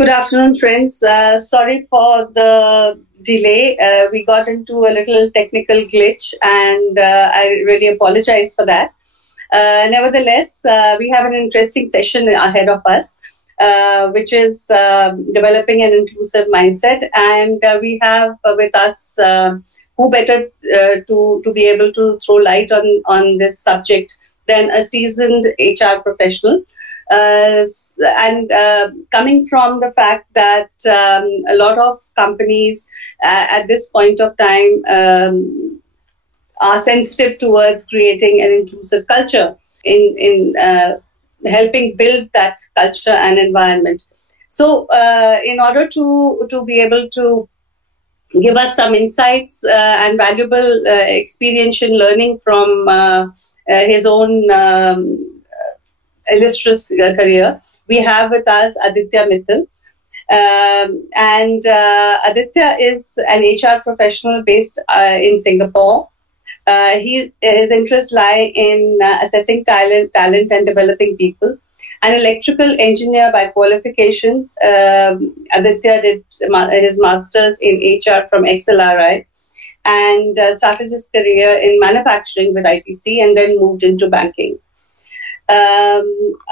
Good afternoon, friends. Sorry for the delay. We got into a little technical glitch, and I really apologize for that. Nevertheless, we have an interesting session ahead of us, which is developing an inclusive mindset. And we have with us who better to be able to throw light on this subject than a seasoned HR professional. And coming from the fact that a lot of companies at this point of time are sensitive towards creating an inclusive culture in helping build that culture and environment. So in order to be able to give us some insights and valuable experiential learning from his own illustrious career, we have with us Aditya Mittal. And Aditya is an HR professional based in Singapore. His interests lie in assessing talent and developing people. An electrical engineer by qualifications, Aditya did his master's in HR from XLRI and started his career in manufacturing with ITC and then moved into banking.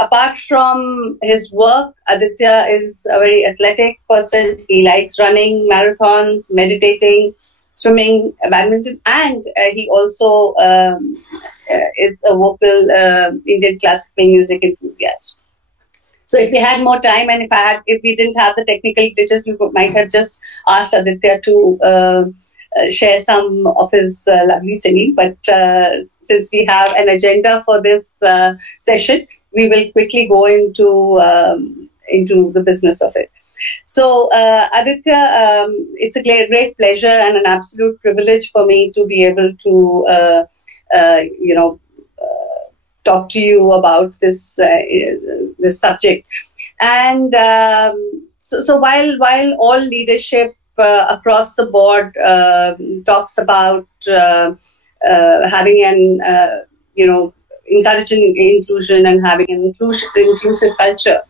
Apart from his work, Aditya is a very athletic person. He likes running, marathons, meditating, swimming, badminton, and he also is a vocal Indian classical music enthusiast. So if we had more time and if we didn't have the technical glitches, we might have just asked Aditya to share some of his lovely singing. But since we have an agenda for this session, we will quickly go into the business of it. So Aditya, it's a great pleasure and an absolute privilege for me to be able to, talk to you about this subject. And so while all leadership across the board talks about having an encouraging inclusion and having an inclusive culture,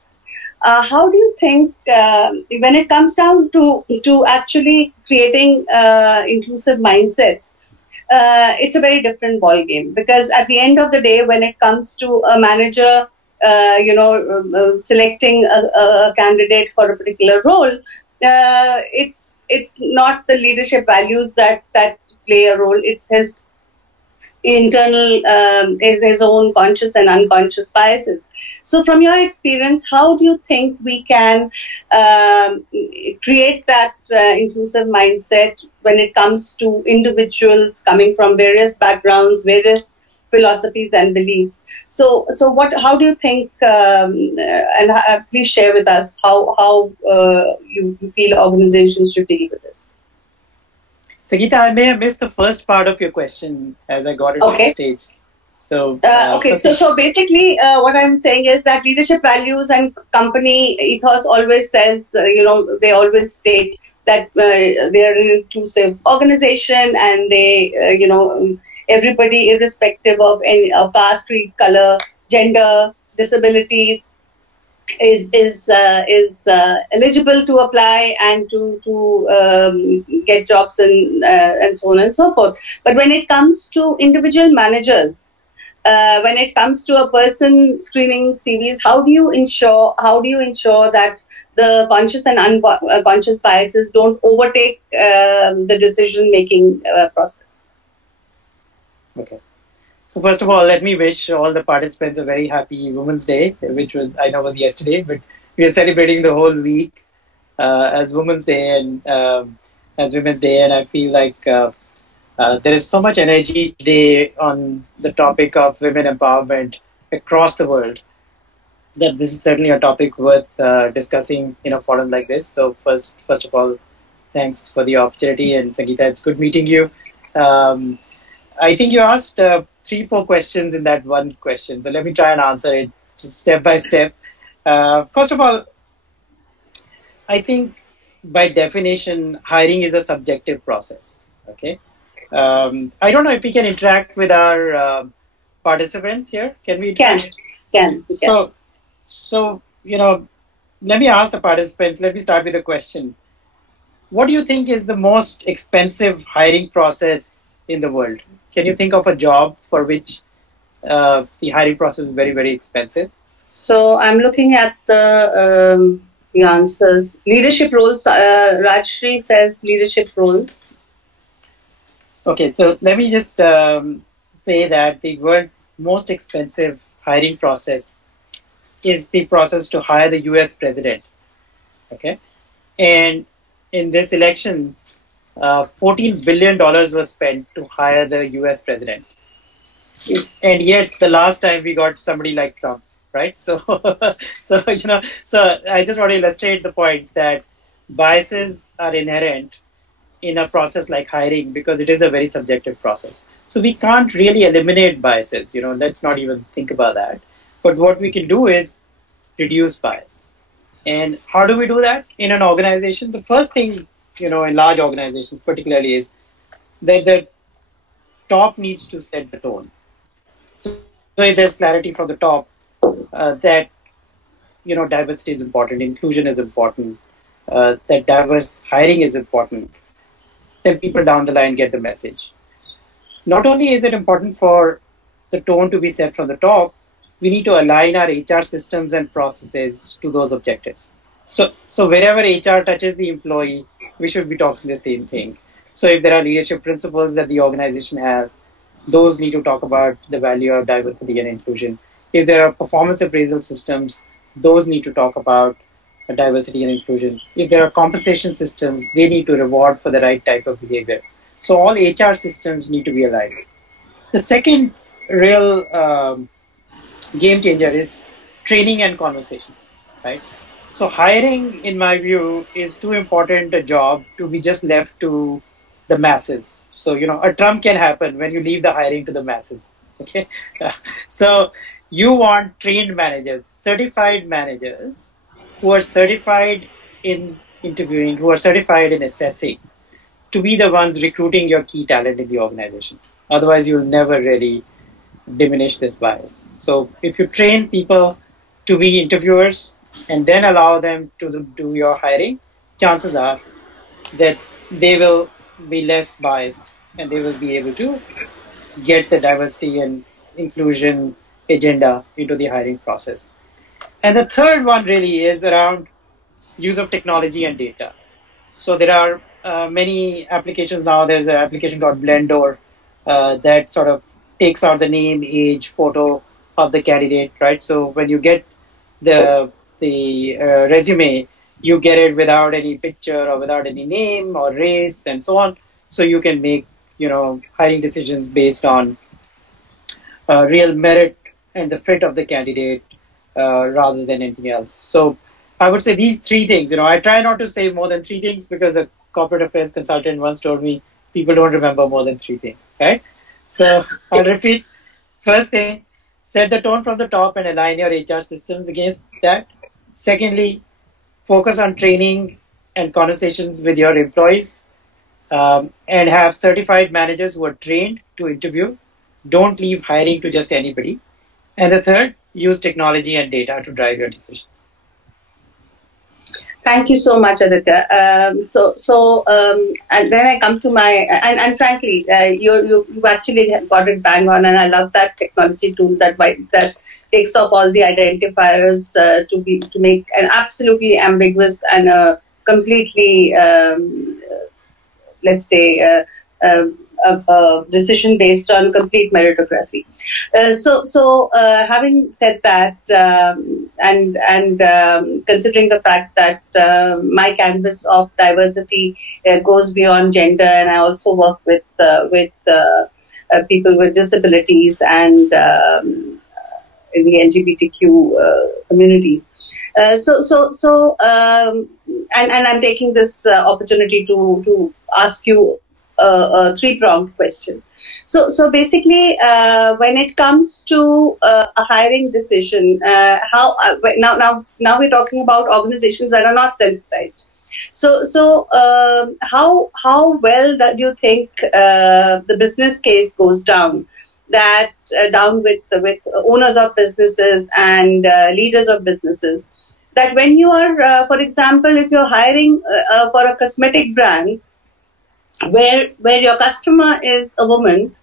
how do you think when it comes down to actually creating inclusive mindsets, it's a very different ball game? Because at the end of the day, when it comes to a manager selecting a candidate for a particular role, it's not the leadership values that play a role. It's his internal, his own conscious and unconscious biases. So from your experience, how do you think we can create that inclusive mindset when it comes to individuals coming from various backgrounds, various philosophies and beliefs? So how do you think, and please share with us how you feel organizations should deal with this? Sangeeta, I may have missed the first part of your question as I got into the stage. So so basically what I'm saying is that leadership values and company ethos always says, they always state that they're an inclusive organization, and they, everybody, irrespective of any caste, creed, color, gender, disabilities, is eligible to apply and to get jobs and so on and so forth. But when it comes to individual managers, when it comes to a person screening CVs, how do you ensure that the conscious and unconscious biases don't overtake the decision making process? Okay. So first of all, let me wish all the participants a very happy Women's Day, which I know was yesterday, but we are celebrating the whole week as Women's Day and as Women's Day, and I feel like there is so much energy today on the topic of women empowerment across the world that this is certainly a topic worth discussing in a forum like this. So first of all, thanks for the opportunity, and Sangeeta, it's good meeting you. I think you asked 3-4 questions in that one question, so let me try and answer it step by step. First of all, I think by definition, hiring is a subjective process. Okay, I don't know if we can interact with our participants here. Can we? Can. So let me ask the participants, let me start with a question. What do you think is the most expensive hiring process in the world? Can you think of a job for which the hiring process is very, very expensive? So I'm looking at the answers. Leadership roles. Rajshri says leadership roles. Okay, so let me just say that the world's most expensive hiring process is the process to hire the US president. Okay, and in this election, $14 billion was spent to hire the US president. And yet, the last time we got somebody like Trump, right? So, so I just want to illustrate the point that biases are inherent in a process like hiring because it is a very subjective process. So we can't really eliminate biases. Let's not even think about that. But what we can do is reduce bias. And how do we do that in an organization? The first thing, in large organizations particularly, is that the top needs to set the tone. So if there's clarity from the top that diversity is important, inclusion is important, that diverse hiring is important, then people down the line get the message. Not only is it important for the tone to be set from the top, we need to align our HR systems and processes to those objectives. So wherever HR touches the employee, we should be talking the same thing. So if there are leadership principles that the organization has, those need to talk about the value of diversity and inclusion. If there are performance appraisal systems, those need to talk about diversity and inclusion. If there are compensation systems, they need to reward for the right type of behavior. So all HR systems need to be aligned. The second real game changer is training and conversations, right? So hiring, in my view, is too important a job to be just left to the masses. So, a Trump can happen when you leave the hiring to the masses, okay? So you want trained managers, certified managers who are certified in interviewing, who are certified in assessing, to be the ones recruiting your key talent in the organization. Otherwise, you'll never really diminish this bias. So if you train people to be interviewers and then allow them to do your hiring, chances are that they will be less biased and they will be able to get the diversity and inclusion agenda into the hiring process. And the third one really is around use of technology and data. So there are many applications now. There's an application called Blendor that sort of takes out the name, age, photo of the candidate, right? So when you get the resume, you get it without any picture or without any name or race and so on. So you can make, hiring decisions based on real merit and the fit of the candidate rather than anything else. So I would say these three things. I try not to say more than three things because a corporate affairs consultant once told me people don't remember more than three things, right? So I'll repeat. First thing, set the tone from the top and align your HR systems against that. Secondly, focus on training and conversations with your employees and have certified managers who are trained to interview. Don't leave hiring to just anybody. And the third, use technology and data to drive your decisions. Thank you so much, Aditya. And then I come to my, and frankly, you actually got it bang on, and I love that technology tool that takes off all the identifiers to make an absolutely ambiguous and a completely, let's say, a decision based on complete meritocracy. Having said that, and considering the fact that my canvas of diversity goes beyond gender, and I also work with people with disabilities and in the LGBTQ communities. And I'm taking this opportunity to ask you a three-pronged question. So basically, when it comes to a hiring decision, now we're talking about organizations that are not sensitized. So how well do you think the business case goes down with owners of businesses and leaders of businesses, that when you are, for example, if you're hiring for a cosmetic brand, where your customer is a woman,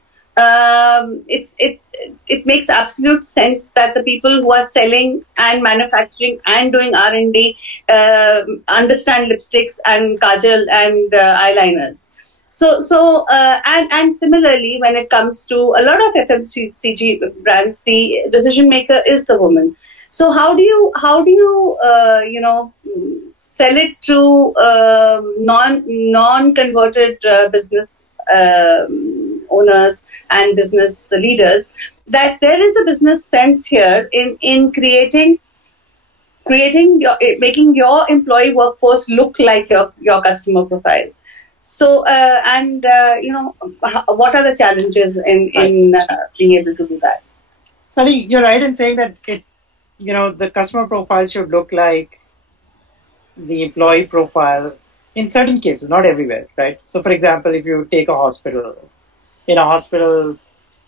it makes absolute sense that the people who are selling and manufacturing and doing R&D understand lipsticks and kajal and eyeliners. And similarly, when it comes to a lot of FMCG brands, the decision maker is the woman. So how do you sell it to non converted business owners and business leaders that there is a business sense here in making your employee workforce look like your customer profile. So what are the challenges in being able to do that? So I think you're right in saying that the customer profile should look like the employee profile in certain cases, not everywhere, right? So, for example, if you take a hospital, in a hospital,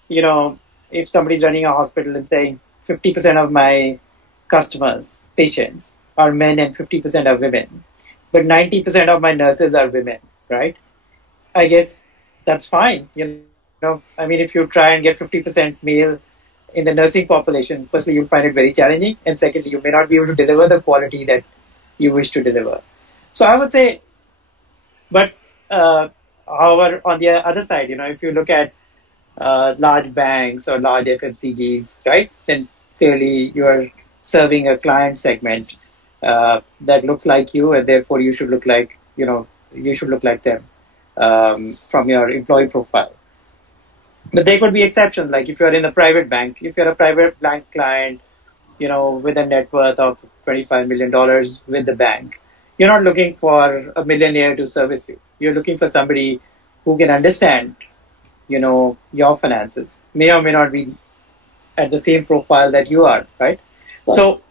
if somebody's running a hospital and saying 50% of my customers, patients, are men and 50% are women, but 90% of my nurses are women, right? I guess that's fine. If you try and get 50% male in the nursing population, firstly, you'll find it very challenging, and secondly, you may not be able to deliver the quality that you wish to deliver. So I would say, but however, on the other side, if you look at large banks or large FMCGs, right, then clearly you are serving a client segment that looks like you, and therefore you should look like, them from your employee profile. But there could be exceptions, like if you're in a private bank, if you're a private bank client, with a net worth of $25 million with the bank, you're not looking for a millionaire to service you. You're looking for somebody who can understand, your finances, may or may not be at the same profile that you are, right? So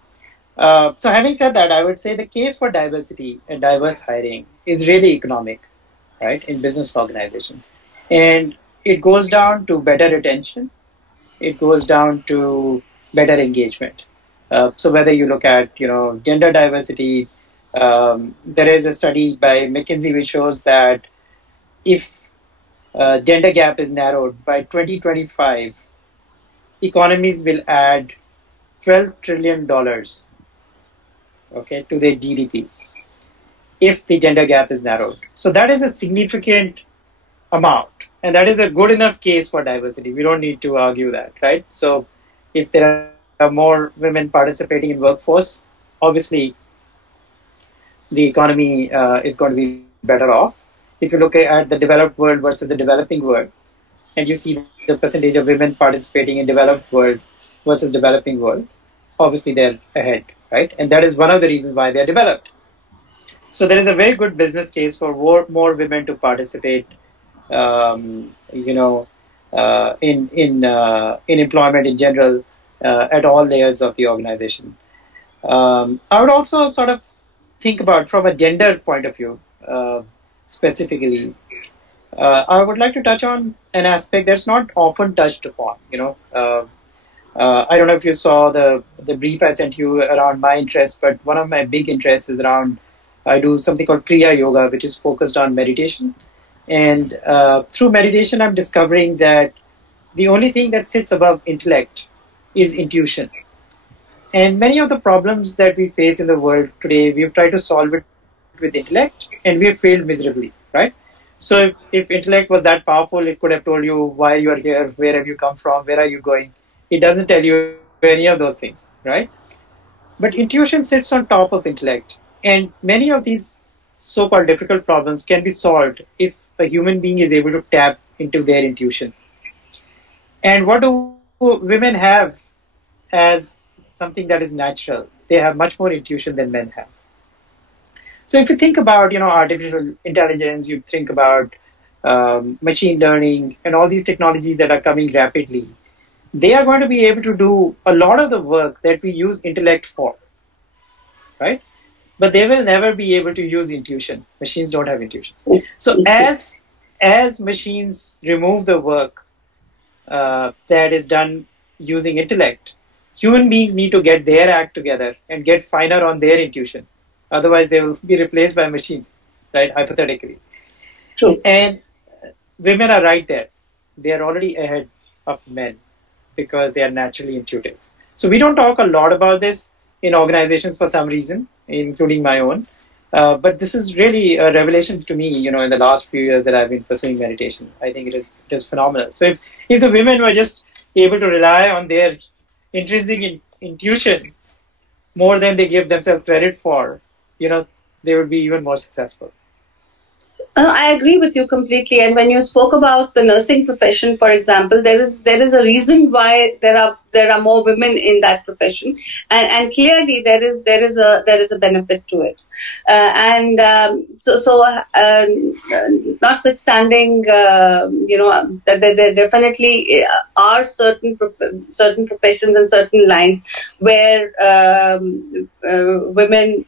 having said that, I would say the case for diversity and diverse hiring is really economic, right, in business organizations. And it goes down to better retention. It goes down to better engagement. So whether you look at, gender diversity, there is a study by McKinsey which shows that if gender gap is narrowed by 2025, economies will add $12 trillion, okay, to their GDP if the gender gap is narrowed. So that is a significant amount, and that is a good enough case for diversity. We don't need to argue that, right? So if there are more women participating in workforce, obviously the economy is going to be better off. If you look at the developed world versus the developing world, and you see the percentage of women participating in developed world versus developing world, obviously they're ahead, right? And that is one of the reasons why they're developed. So there is a very good business case for more women to participate, in employment in general, at all layers of the organization. I would also sort of think about from a gender point of view, specifically. I would like to touch on an aspect that's not often touched upon. I don't know if you saw the brief I sent you around my interests, but one of my big interests is around, I do something called Kriya Yoga, which is focused on meditation. And through meditation, I'm discovering that the only thing that sits above intellect is intuition. And many of the problems that we face in the world today, we've tried to solve it with intellect, and we have failed miserably, right? So if intellect was that powerful, it could have told you why you are here, where have you come from, where are you going. It doesn't tell you any of those things, right? But intuition sits on top of intellect. And many of these so-called difficult problems can be solved if a human being is able to tap into their intuition. And what do women have as something that is natural? They have much more intuition than men have. So if you think about, artificial intelligence, you think about machine learning and all these technologies that are coming rapidly, they are going to be able to do a lot of the work that we use intellect for, right? But they will never be able to use intuition. Machines don't have intuition. So as machines remove the work that is done using intellect, human beings need to get their act together and get finer on their intuition. Otherwise, they will be replaced by machines, right? Hypothetically. True. And women are right there. They are already ahead of men because they are naturally intuitive. So we don't talk a lot about this in organizations for some reason, including my own. But this is really a revelation to me, in the last few years that I've been pursuing meditation. I think it is phenomenal. So if the women were just able to rely on their intrinsic intuition more than they give themselves credit for, they would be even more successful. I agree with you completely. And when you spoke about the nursing profession, for example, there is a reason why there are more women in that profession, and clearly there is a benefit to it. Notwithstanding, that there definitely are certain professions and certain lines where women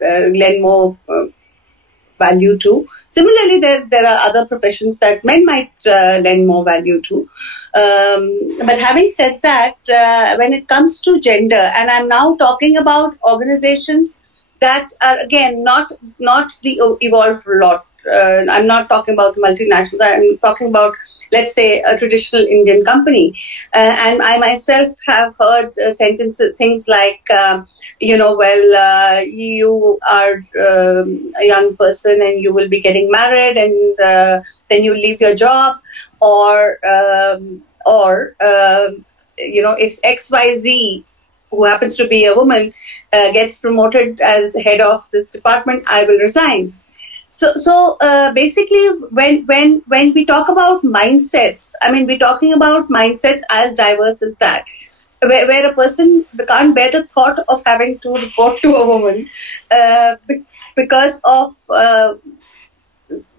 lend more value to. Similarly, there are other professions that men might lend more value to. But having said that, when it comes to gender, and I'm now talking about organizations that are again not the evolved lot. I'm not talking about the multinationals. I'm talking about, let's say, a traditional Indian company. And I myself have heard things like, you are a young person and you will be getting married, and then you leave your job, or if XYZ, who happens to be a woman, gets promoted as head of this department, I will resign. So basically, when we talk about mindsets, I mean, we're talking about mindsets as diverse as that, where a person can't bear the thought of having to report to a woman because of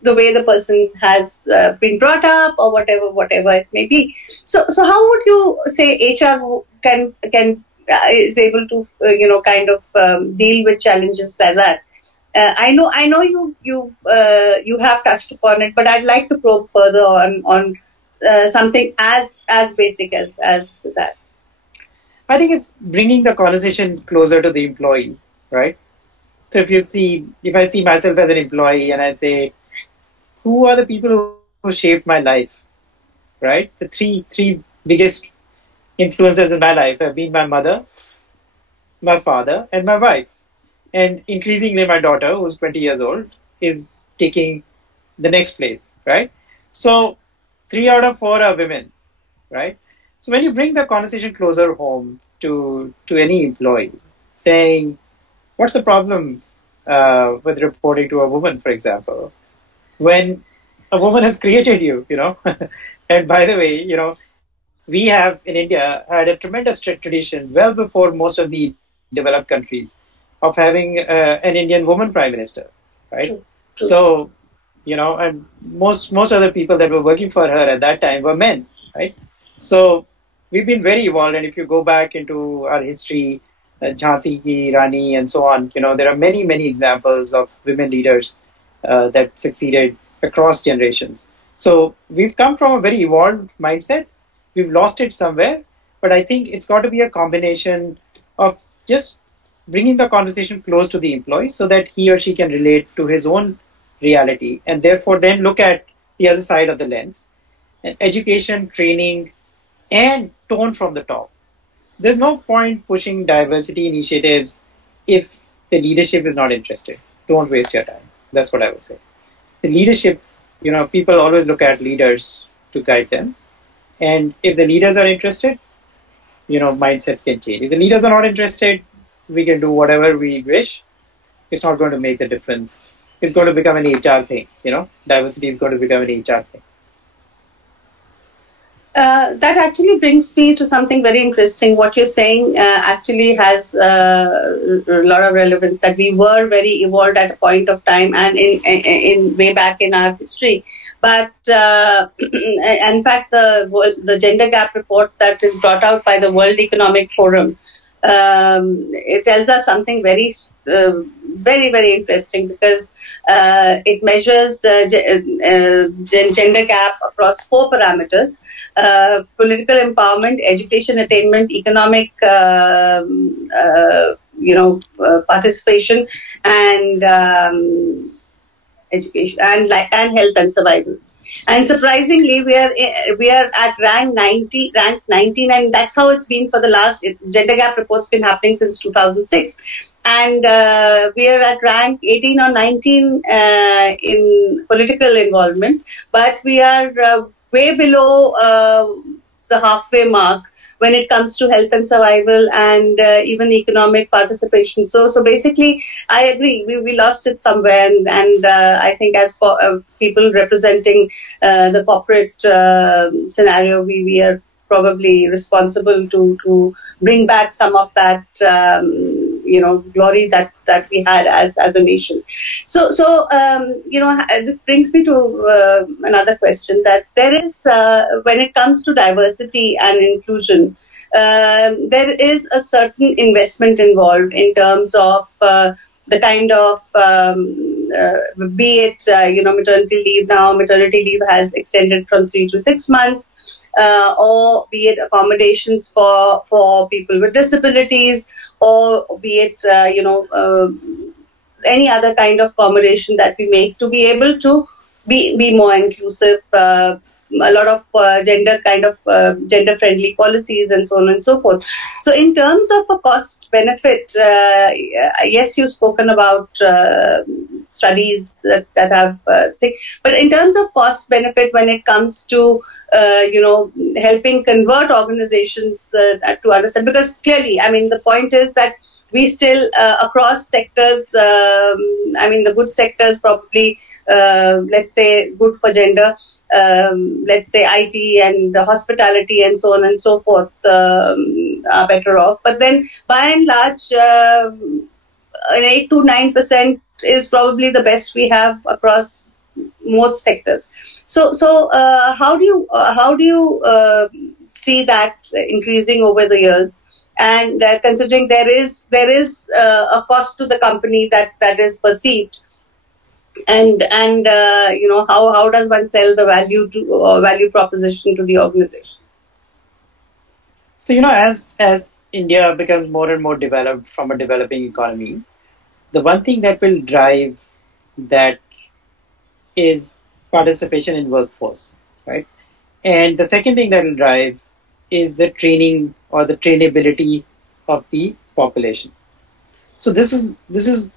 the way the person has been brought up, or whatever it may be. So how would you say HR is able to kind of deal with challenges like that? I know you have touched upon it, but I'd like to probe further on something as basic as that. I think it's bringing the conversation closer to the employee, right? So if I see myself as an employee and I say, who are the people who shaped my life, right? The three biggest influences in my life have been my mother, my father, and my wife. And increasingly, my daughter, who's 20 years old, is taking the next place, right? So 3 out of 4 are women, right? So when you bring the conversation closer home to any employee, saying, what's the problem with reporting to a woman, for example, when a woman has created you, And by the way, we have in India had a tremendous tradition well before most of the developed countries of having an Indian woman prime minister, right? True. So, and most of the people that were working for her at that time were men, right? So we've been very evolved, and if you go back into our history, Jhansi ki Rani and so on, there are many, many examples of women leaders that succeeded across generations. So we've come from a very evolved mindset. We've lost it somewhere, but I think it's got to be a combination of just bringing the conversation close to the employee so that he or she can relate to his own reality, and therefore then look at the other side of the lens. And education, training, and tone from the top. There's no point pushing diversity initiatives if the leadership is not interested. Don't waste your time. That's what I would say. The leadership, people always look at leaders to guide them. And if the leaders are interested, mindsets can change. If the leaders are not interested, we can do whatever we wish. It's not going to make the difference. It's going to become an HR thing, Diversity is going to become an HR thing. That actually brings me to something very interesting. What you're saying actually has a lot of relevance, that we were very evolved at a point of time and in way back in our history. But in fact, the gender gap report that is brought out by the World Economic Forum it tells us something very, very interesting, because it measures gender gap across 4 parameters: political empowerment, education attainment, economic participation, and education, and health and survival. And surprisingly, we are at rank 19, and that's how it's been for the last. Gender gap report's been happening since 2006, and we are at rank 18 or 19 in political involvement, but we are way below the halfway mark when it comes to health and survival, and even economic participation. So basically, I agree, we lost it somewhere, and I think as people representing the corporate scenario, we are probably responsible to bring back some of that glory that we had as a nation. So this brings me to another question, that there is when it comes to diversity and inclusion, there is a certain investment involved in terms of the kind of be it maternity leave. Now maternity leave has extended from 3 to 6 months, or be it accommodations for people with disabilities, or be it any other kind of accommodation that we make to be able to be more inclusive. A lot of gender friendly policies, and so on and so forth. So in terms of a cost benefit, yes, you've spoken about studies that have but in terms of cost benefit, when it comes to helping convert organizations to understand, because clearly, I mean, the point is that we still across sectors, the good sectors probably, let's say good for gender, let's say IT and hospitality and so on and so forth are better off. But then by and large, an 8 to 9% is probably the best we have across most sectors. So how do you see that increasing over the years? And considering there is a cost to the company that is perceived, and how does one sell the value proposition to the organization? So as India becomes more and more developed from a developing economy, the one thing that will drive that is participation in workforce, right? And the second thing that will drive is the training or the trainability of the population. So this is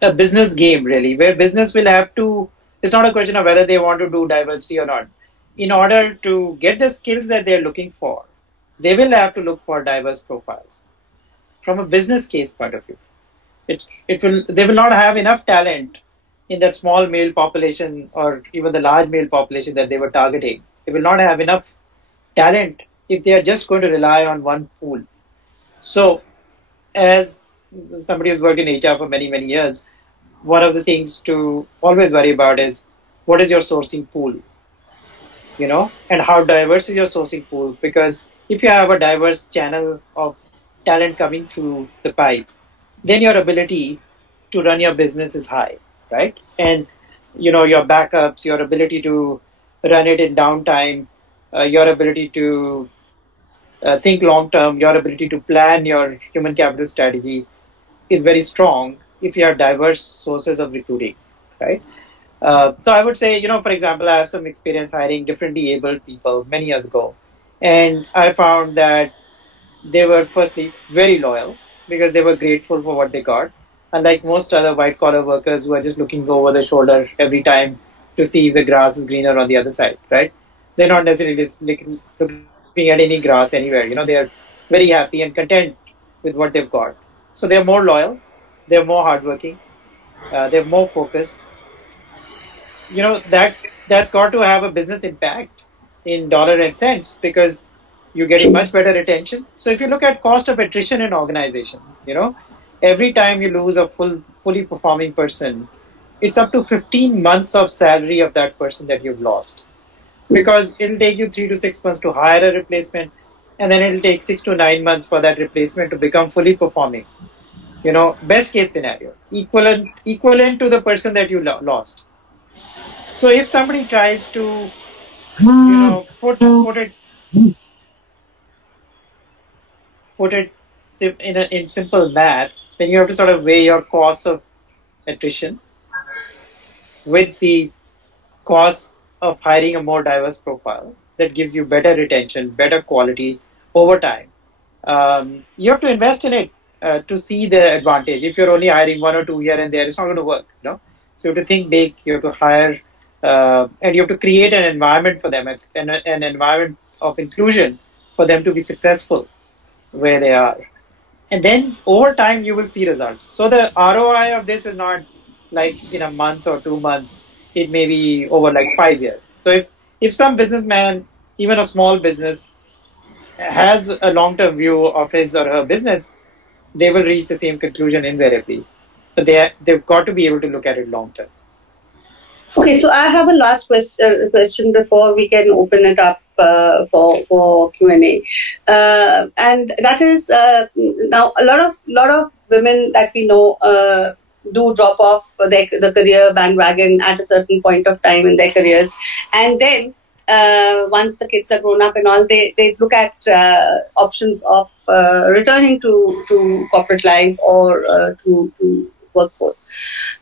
a business game, really, where business will have to, it's not a question of whether they want to do diversity or not. In order to get the skills that they're looking for, they will have to look for diverse profiles. From a business case point of view, they will not have enough talent in that small male population or even the large male population that they were targeting. They will not have enough talent if they are just going to rely on one pool. So as somebody who's worked in HR for many, many years, one of the things to always worry about is what is your sourcing pool, and how diverse is your sourcing pool? Because if you have a diverse channel of talent coming through the pipe, then your ability to run your business is high, right? And, your backups, your ability to run it in downtime, your ability to think long term, your ability to plan your human capital strategy is very strong if you have diverse sources of recruiting, right? So I would say, for example, I have some experience hiring differently abled people many years ago. And I found that they were firstly very loyal because they were grateful for what they got. Unlike most other white collar workers who are just looking over the shoulder every time to see if the grass is greener on the other side, right? They're not necessarily just looking at any grass anywhere. They are very happy and content with what they've got. So they're more loyal, they're more hardworking, they're more focused. That's got to have a business impact in dollar and cents because you're getting much better retention. So if you look at cost of attrition in organizations, every time you lose a fully performing person, it's up to 15 months of salary of that person that you've lost. Because it'll take you 3 to 6 months to hire a replacement. and then it'll take 6 to 9 months for that replacement to become fully performing. Best case scenario, equivalent to the person that you lost. So if somebody tries to, put it in simple math, then you have to sort of weigh your costs of attrition with the costs of hiring a more diverse profile that gives you better retention, better quality over time. You have to invest in it to see the advantage. If you're only hiring one or two here and there, it's not going to work. So you have to think big. You have to hire, and you have to create an environment for them, an environment of inclusion for them to be successful where they are. And then over time, you will see results. So the ROI of this is not like in a month or 2 months. It may be over like 5 years. So if some businessman, even a small business, has a long-term view of his or her business, they will reach the same conclusion invariably. But they've got to be able to look at it long-term. Okay, so I have a last question before we can open it up for Q&A, and that is now a lot of women that we know do drop off the career bandwagon at a certain point of time in their careers, and then once the kids are grown up and all, they look at options of returning to corporate life or to workforce.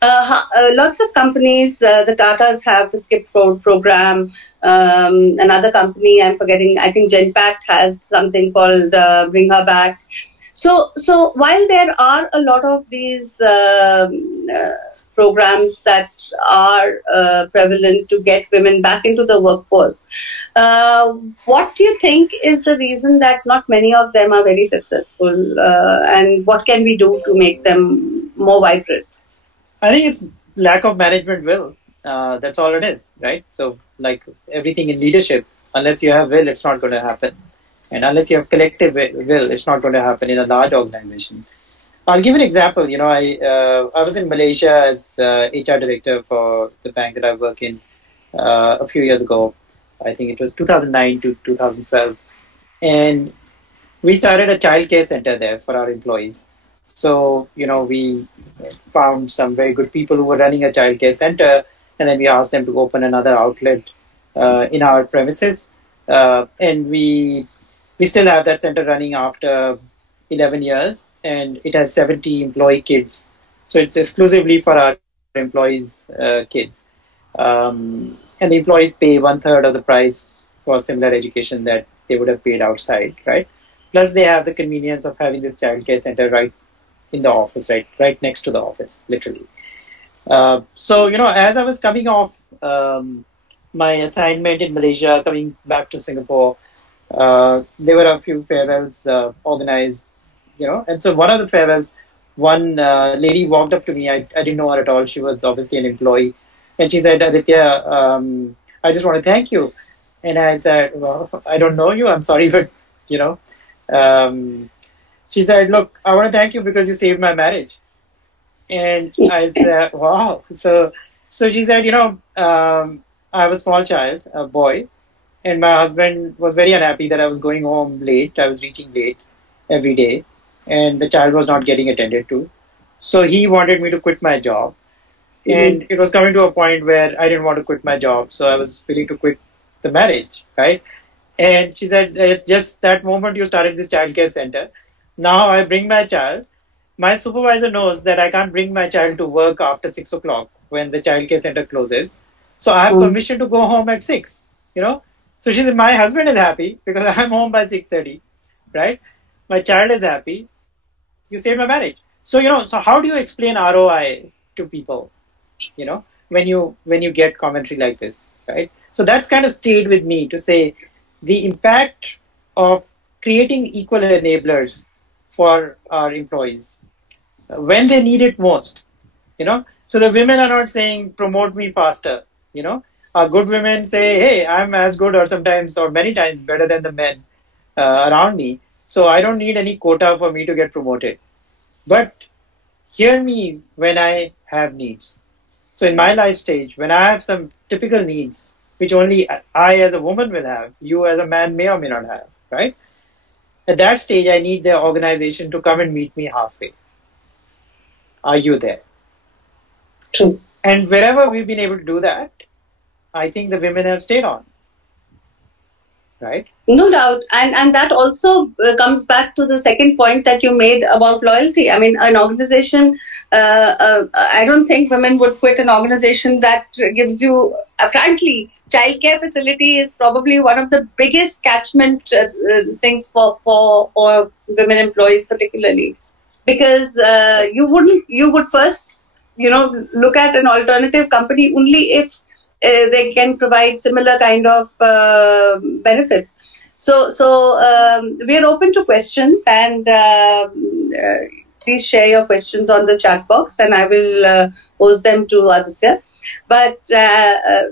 Lots of companies, the Tatas have the Skip program. Another company, I'm forgetting, I think Genpact has something called Bring Her Back. So while there are a lot of these programs that are prevalent to get women back into the workforce, what do you think is the reason that not many of them are very successful, and what can we do to make them more vibrant? I think it's lack of management will. That's all it is, right? So like everything in leadership, unless you have will, it's not going to happen. And unless you have collective will, it's not going to happen in a large organization. I'll give an example. I was in Malaysia as HR director for the bank that I work in a few years ago. I think it was 2009 to 2012. And we started a childcare center there for our employees. So, we found some very good people who were running a childcare center, and then we asked them to open another outlet in our premises. And we still have that center running after 11 years, and it has 70 employee kids. So it's exclusively for our employees' kids. And the employees pay 1/3 of the price for similar education that they would have paid outside, right? Plus, they have the convenience of having this childcare center right in the office, right next to the office, literally. So, as I was coming off my assignment in Malaysia, coming back to Singapore, there were a few farewells organized, and so one of the farewells, one lady walked up to me. I didn't know her at all. She was obviously an employee. And she said, Aditya, I just want to thank you. And I said, well, I don't know you. I'm sorry, but, she said, look, I want to thank you because you saved my marriage. And I said, wow. So she said, I have a small child, a boy, and my husband was very unhappy that I was going home late. I was reaching late every day, and the child was not getting attended to. So he wanted me to quit my job. And it was coming to a point where I didn't want to quit my job. So I was willing to quit the marriage, right? And she said, just that moment you started this childcare center. Now I bring my child. My supervisor knows that I can't bring my child to work after 6 o'clock when the childcare center closes. So I have permission to go home at 6, So she said, my husband is happy because I'm home by 6:30, right? My child is happy. You saved my marriage. So, so how do you explain ROI to people, when you get commentary like this, right? So that's kind of stayed with me to say the impact of creating equal enablers for our employees when they need it most, So the women are not saying, promote me faster, Our good women say, hey, I'm as good or sometimes or many times better than the men around me. So I don't need any quota for me to get promoted. But hear me when I have needs. So in my life stage, when I have some typical needs, which only I as a woman will have, you as a man may or may not have, right? At that stage, I need the organization to come and meet me halfway. Are you there? True. And wherever we've been able to do that, I think the women have stayed on. Right? No doubt. And that also comes back to the second point that you made about loyalty. I mean, an organization, I don't think women would quit an organization that gives you, frankly, childcare facility is probably one of the biggest catchment things for women employees particularly. Because you would first, look at an alternative company only if they can provide similar kind of benefits. So we are open to questions, and please share your questions on the chat box, and I will pose them to Aditya. But I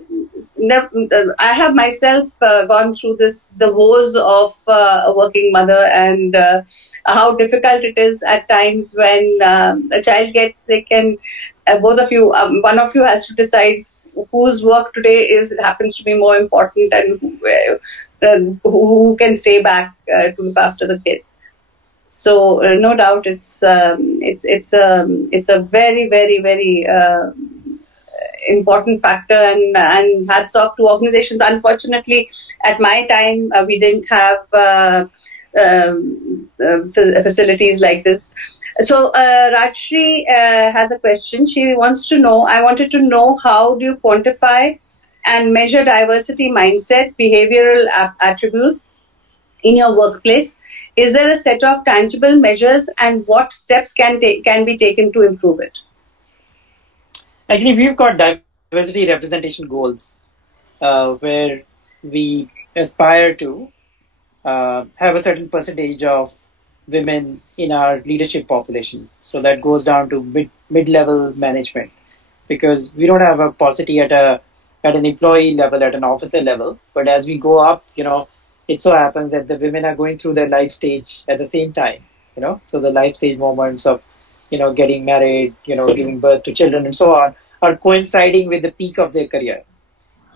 have myself gone through the woes of a working mother, and how difficult it is at times when a child gets sick, and both of you, one of you has to decide whose work today happens to be more important, and who can stay back to look after the kid. So no doubt it's a very, very, very important factor, and hats off to organizations. Unfortunately, at my time we didn't have facilities like this. So Rajshri has a question. She wants to know, I wanted to know, how do you quantify and measure diversity mindset, behavioral attributes in your workplace? Is there a set of tangible measures, and what steps can be taken to improve it? Actually, we've got diversity representation goals where we aspire to have a certain percentage of women in our leadership population. So that goes down to mid-level management, because we don't have a paucity at an employee level, at an officer level. But as we go up, it so happens that the women are going through their life stage at the same time. So the life stage moments of getting married, giving birth to children, and so on, are coinciding with the peak of their career.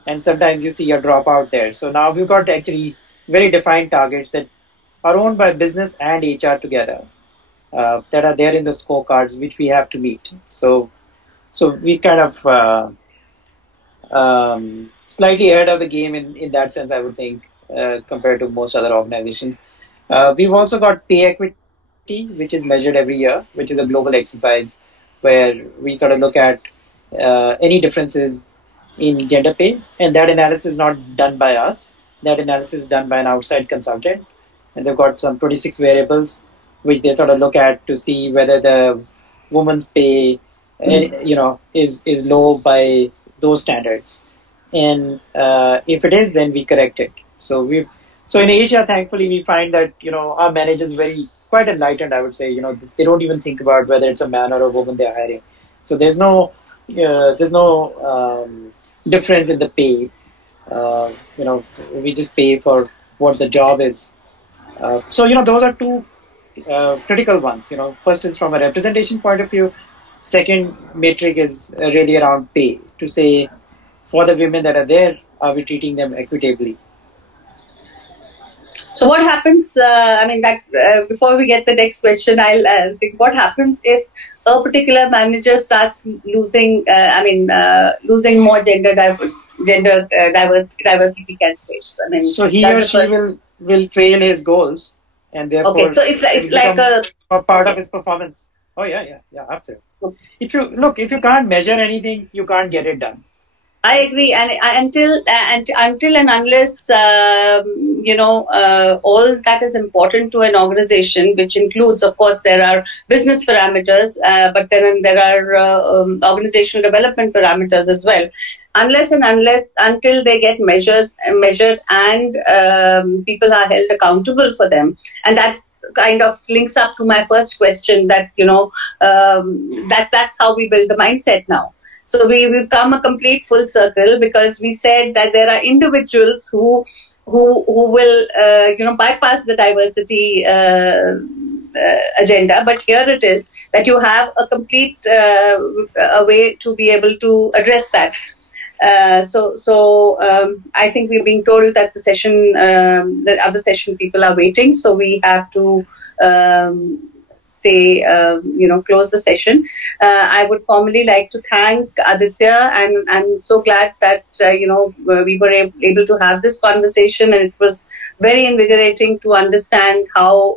And sometimes you see a dropout there. So now we've got actually very defined targets that are owned by business and HR together, that are there in the scorecards, which we have to meet. So we kind of slightly ahead of the game in that sense, I would think, compared to most other organizations. We've also got pay equity, which is measured every year, which is a global exercise where we sort of look at any differences in gender pay, and that analysis is not done by us. That analysis is done by an outside consultant. And they've got some 26 variables which they sort of look at to see whether the woman's pay, is low by those standards. And if it is, then we correct it. So in Asia, thankfully, we find that our managers quite enlightened. I would say they don't even think about whether it's a man or a woman they're hiring. So there's no difference in the pay. We just pay for what the job is. So those are two critical ones. First is from a representation point of view. Second metric is really around pay, to say for the women that are there, are we treating them equitably? So what happens? Before we get the next question, I'll think what happens if a particular manager starts losing more diversity candidates. So he or she will fail his goals, and therefore okay. So it's like a part of his performance. Oh yeah, absolutely. Okay. If you can't measure anything, you can't get it done. I agree, and until and unless all that is important to an organization, which includes, of course, there are business parameters, but then there are organizational development parameters as well. Until they get measured and people are held accountable for them, and that kind of links up to my first question that that's how we build the mindset now. So we've come a complete full circle, because we said that there are individuals who will bypass the diversity agenda, but here it is that you have a complete a way to be able to address that. I think we're being told that the other session people are waiting, so we have to close the session. I would formally like to thank Aditya, and I'm so glad that we were able to have this conversation, and it was very invigorating to understand how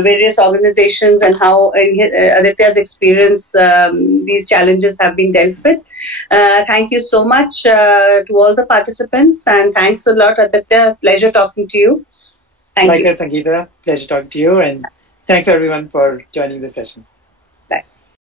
various organizations and how in Aditya's experience these challenges have been dealt with. Thank you so much to all the participants, and thanks a lot, Aditya. Pleasure talking to you. Likewise, Sangeeta. Pleasure talking to you, and thanks everyone for joining the session.